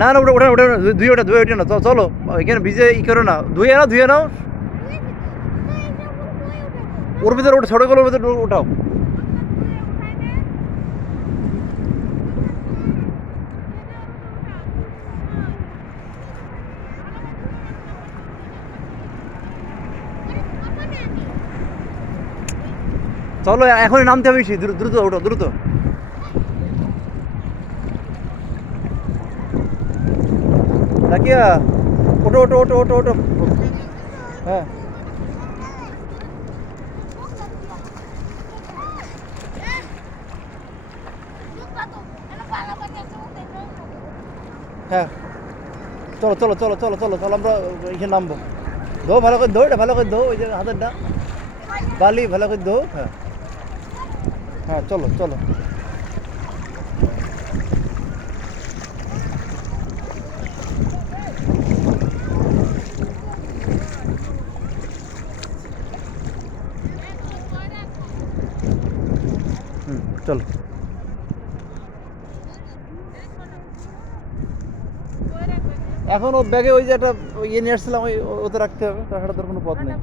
না না ওটা ওটা ওটা ধুয়ে ওঠে না, চলো এখানে ভিজে ই করো না, ধুয়ে নাও। ওর ভিতরে ওটা ছোটগুলোর ভিতরে ওঠাও। চলো এখনই নামতে হবে, বেশি দ্রুত ওঠো দ্রুত। রাকিয়া ওটো ওটো ওটো ওটো ওটো। হ্যাঁ হ্যাঁ চলো চলো চলো চলো চলো চলো, আমরা এখানে নামবো। ধো ভালো করে ধো, এটা ভালো করে ধো, ওই যে হাতেরটা বালি ভালো করে ধো। হ্যাঁ হ্যাঁ চলো চলো। চলো। এখন ও ব্যাগে ওই যে একটা ইয়ে নিয়ে আসছিলাম, ওই ওতে রাখতে হবে, তাছাড়া তোর কোনো পথ নেই।